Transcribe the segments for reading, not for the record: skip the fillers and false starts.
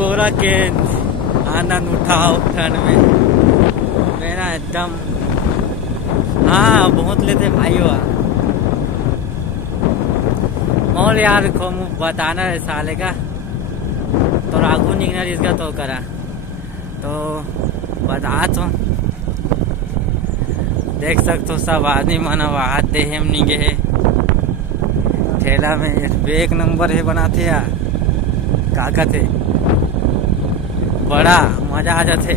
कोहरा के आनंद उठाओ ठंड में। मेरा एकदम हाँ बहुत लेते भाई हुआ और यार को बताना है साले का तो राघु निकना इसका तो करा तो बता तो देख सकते हो सब आदमी मना वहां दे हम नहीं गए ठेला में एक नंबर है बनाते यार काका थे बड़ा मजा आ जाते।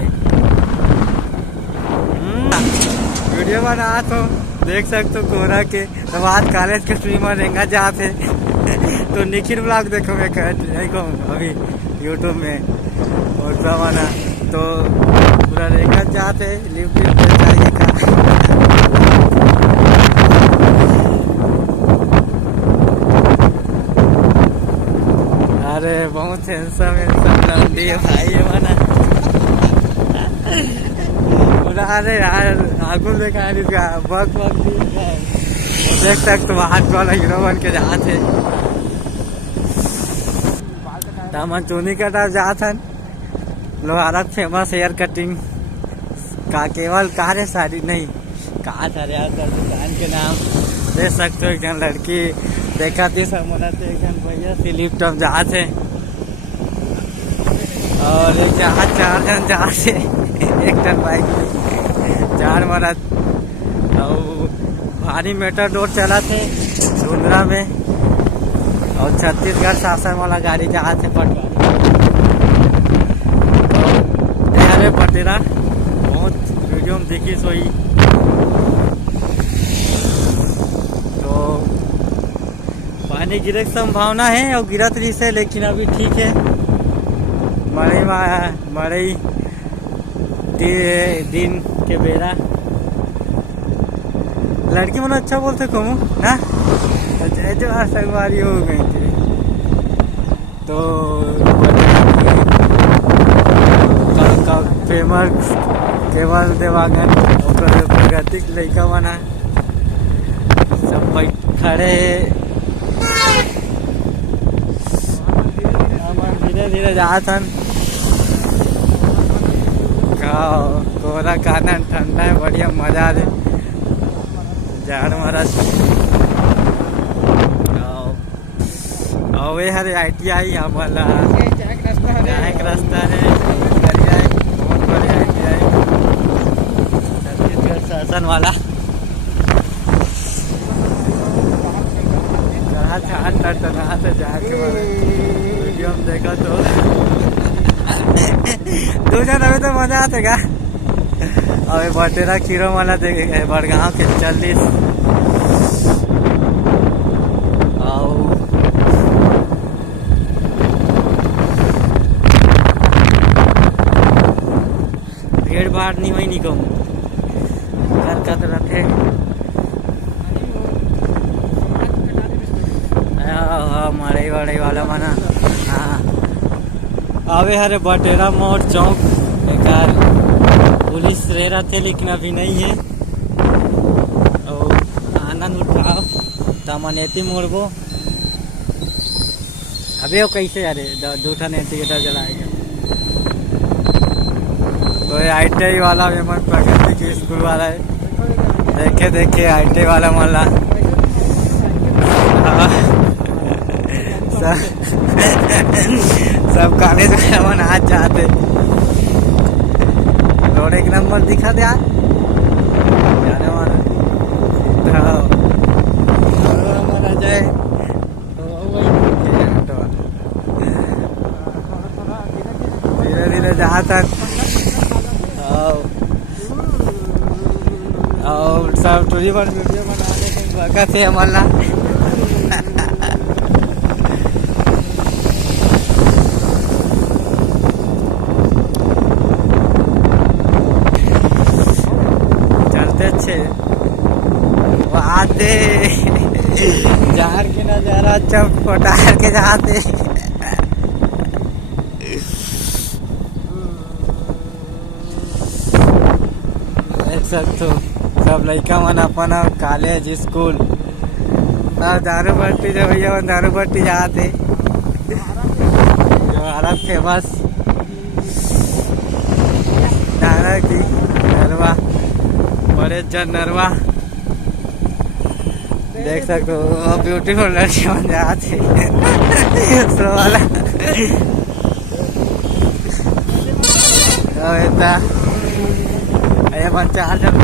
वीडियो बना तो देख सकते हो कोहरा के तो आज कॉलेज के स्ट्रीमर रहेंगे जाते तो निखिल ब्लॉग देखो मैं कहूँ अभी यूट्यूब में और जमाना तो पूरा रहेंगे जाते लिफ्ट चाहिए का अरे बहुत हैंडसम लंडी है भाई है बना अरे यार आगू देखा है इसका बग देख सकते तो हाथ वाला हीरो बन के जहाँ थे दामन चूनी का टाइप जहाँ था लोहारा फेमस हेयर कटिंग का केवल कार्य साड़ी नहीं कहा था यार दुकान के नाम देख सकते हो। एक जन लड़की देखा थी सब मना थे एक जन भैया सी लिफ्ट अब जहाँ थे और एक जहाँ चार जन जहाँ से एक टन बाइक चार मरद और भारी मेटाडोर चला थे धुंधरा में और छत्तीसगढ़ शासन वाला गाड़ी जहाँ थे पटवा तो पटेरा बहुत वीडियो में देखी सोई तो पानी गिरे की संभावना है और गिरत रही से लेकिन अभी ठीक है। मरई दिन के बेरा लड़की मन अच्छा बोलते कहूँ ना तो जय जो संगवारी हो गई थी तो फेमस केवल देवांगन प्रगतिक लड़का बना सब खड़े धीरे धीरे जातन कोहरा का आनंद ठंडा है बढ़िया मजा दे झाड़ मारा वे हरे ITI हमारा एक रास्ता है बहुत बढ़िया ITI छत्तीसगढ़ शासन वाला जहाँ से जाके वीडियो में देखा तो दो जन अभी तो मजा आतेगा। और बटेरा खीरो वाला देखे बड़गांव के 40 भीड़ भाड़ नहीं वही नहीं कहूँ कर रखे मड़ई वड़ई वाला मना हाँ अबे हरे बटेरा मोड़ चौक बेकार पुलिस रह रहा थे लेकिन अभी नहीं है और आनंद उठाओ तमनेती मोड़बो अबे वो कैसे अरे दूठा इंडिकेटर जलाएगा तो ये ITI वाला विमन प्रगति की स्कूल वाला है देखे ITI वाला मोहल्ला सब कॉलेज में आज जाते रोड एक नंबर दिखा दे यार जाने वाला हमारा जाए धीरे धीरे जहाँ तक और सब वीडियो बनाने के वक्त है हमारा आते जार के नजारा चमपटार के जाते देख सकते हो सब लड़का मन अपन कॉलेज स्कूल दारू बट्टी जो भैया दारू बट्टी जाते जो हमारा फेमस है कि नरवा बड़े जन नरवा देख सकते हो ब्यूटीफुल लड़की बन जाती स्लो वाला ये मन 4 जन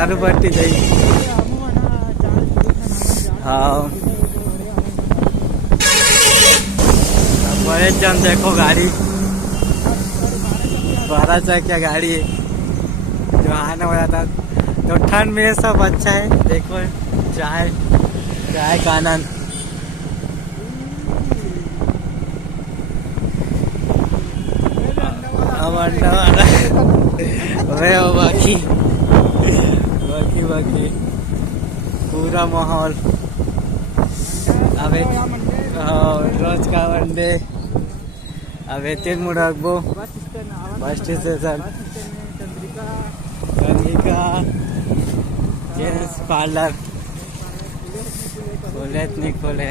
आलू बट्टी जाई हाँ बड़े जन देखो गाड़ी 12 चक्किया गाड़ी है जो आने वाला था तो ठंड में सब अच्छा है। देखो चाय चाय का आनंद बाकी बाकी बाकी पूरा माहौल अबे रोज का वनडे अबे 3 मुड़ागबो bus station Chandrika gents parlour खोले नहीं खोले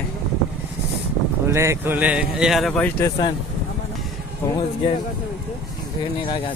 खोले खोले यार बस स्टेशन पहुंच गए फिर नहीं लगा